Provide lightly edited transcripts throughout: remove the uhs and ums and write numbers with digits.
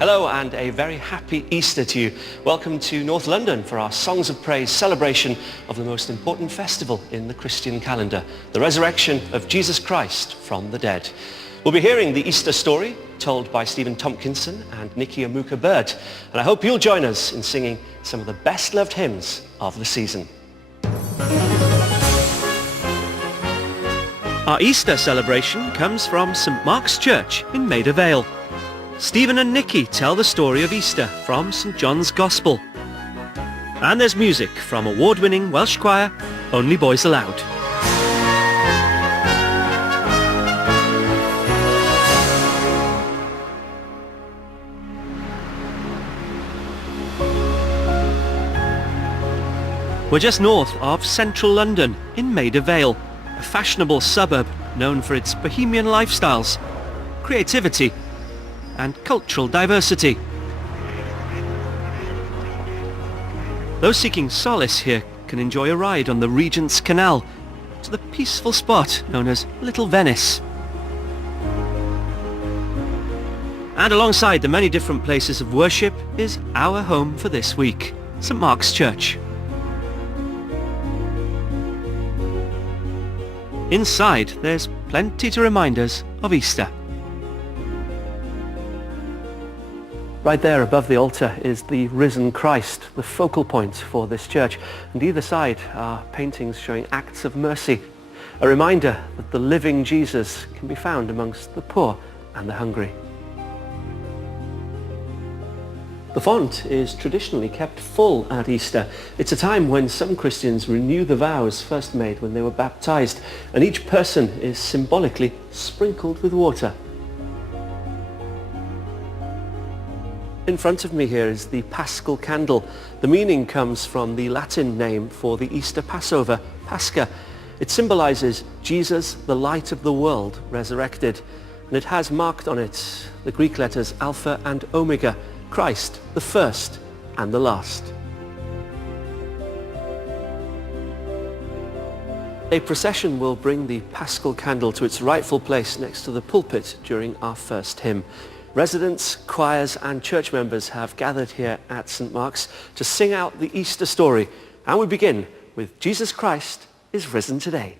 Hello and a very happy Easter to you. Welcome to North London for our Songs of Praise celebration of the most important festival in the Christian calendar, the resurrection of Jesus Christ from the dead. We'll be hearing the Easter story told by Stephen Tompkinson and Nicky Amuka-Bird, and I hope you'll join us in singing some of the best-loved hymns of the season. Our Easter celebration comes from St Mark's Church in Maida Vale. Stephen and Nicky tell the story of Easter from St John's Gospel. And there's music from award-winning Welsh choir, Only Boys Allowed. We're just north of central London in Maida Vale, a fashionable suburb known for its bohemian lifestyles, creativity and cultural diversity. Those seeking solace here can enjoy a ride on the Regent's Canal to the peaceful spot known as Little Venice. And alongside the many different places of worship is our home for this week, St Mark's Church. Inside, there's plenty to remind us of Easter. Right there above the altar is the risen Christ, the focal point for this church. And either side are paintings showing acts of mercy, a reminder that the living Jesus can be found amongst the poor and the hungry. The font is traditionally kept full at Easter. It's a time when some Christians renew the vows first made when they were baptized, and each person is symbolically sprinkled with water. In front of me here is the Paschal candle. The meaning comes from the Latin name for the Easter Passover, Pascha. It symbolizes Jesus, the light of the world, resurrected. And it has marked on it the Greek letters Alpha and Omega, Christ, the first and the last. A procession will bring the Paschal candle to its rightful place next to the pulpit during our first hymn. Residents, choirs and church members have gathered here at St Mark's to sing out the Easter story. And we begin with Jesus Christ is risen today.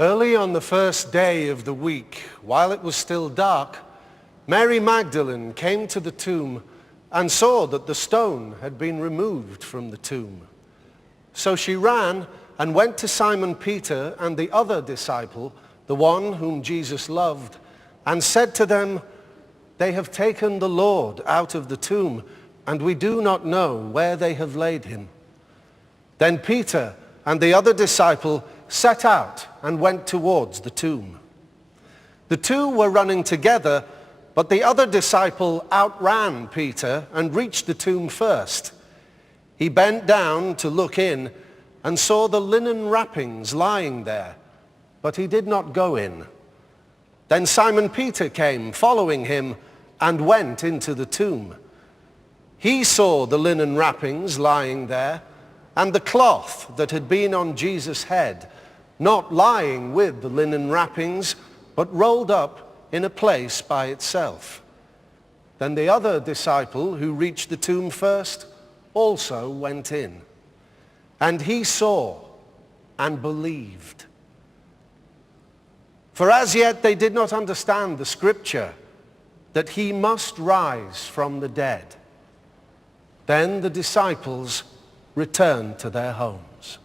Early on the first day of the week, while it was still dark, Mary Magdalene came to the tomb and saw that the stone had been removed from the tomb. So she ran and went to Simon Peter and the other disciple, the one whom Jesus loved, and said to them, "They have taken the Lord out of the tomb, and we do not know where they have laid him." Then Peter and the other disciple set out and went towards the tomb. The two were running together, but the other disciple outran Peter and reached the tomb first. He bent down to look in and saw the linen wrappings lying there, but he did not go in. Then Simon Peter came, following him, and went into the tomb. He saw the linen wrappings lying there, and the cloth that had been on Jesus' head, not lying with the linen wrappings, but rolled up in a place by itself. Then the other disciple, who reached the tomb first, also went in. And he saw and believed. For as yet they did not understand the scripture, that he must rise from the dead. Then the disciples returned to their homes.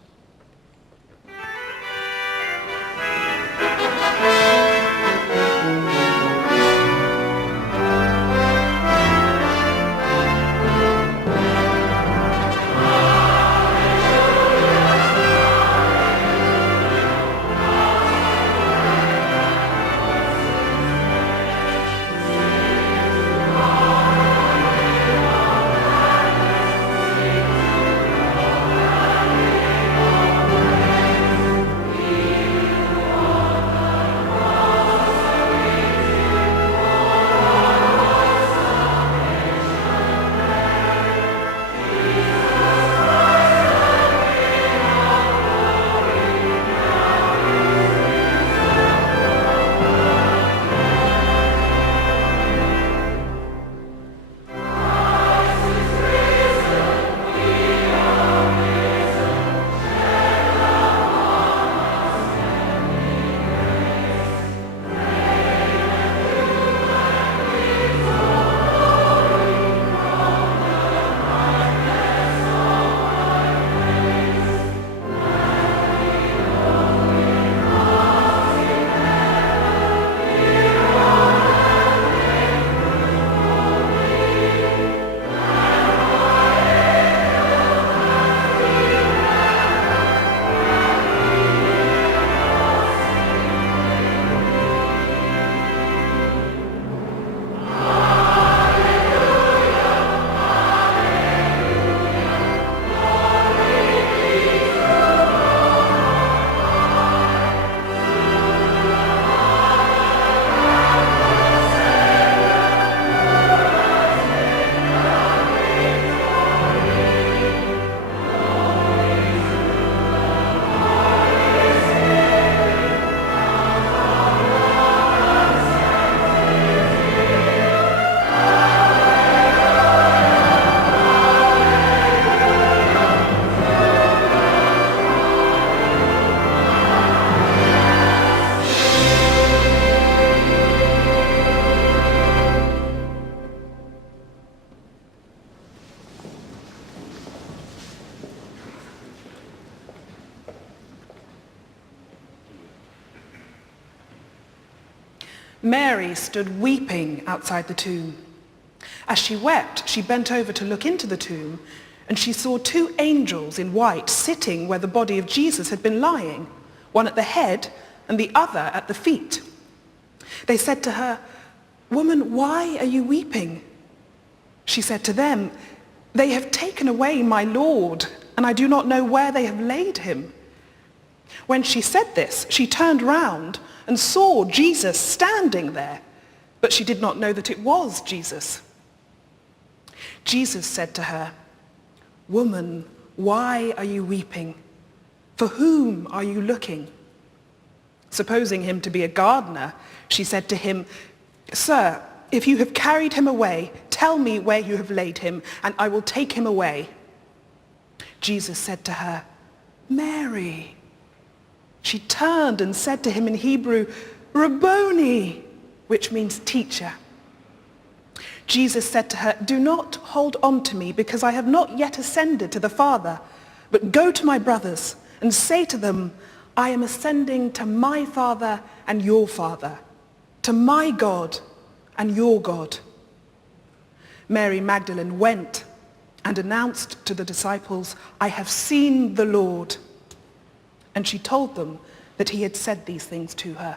Mary stood weeping outside the tomb. As she wept, she bent over to look into the tomb, and she saw two angels in white sitting where the body of Jesus had been lying, one at the head and the other at the feet. They said to her, "Woman, why are you weeping?" She said to them, "They have taken away my Lord, and I do not know where they have laid him." When she said this, she turned round and saw Jesus standing there, but she did not know that it was Jesus. Jesus said to her, "Woman, why are you weeping? For whom are you looking?" Supposing him to be a gardener, she said to him, "Sir, if you have carried him away, tell me where you have laid him, and I will take him away." Jesus said to her, "Mary." She She turned and said to him in Hebrew, Rabboni, which means teacher. Jesus said to her, do not hold on to me, because I have not yet ascended to the Father, but go to my brothers and say to them, I am ascending to my Father and your Father, to my God and your God. Mary Magdalene went and announced to the disciples, I have seen the Lord. And she told them that he had said these things to her.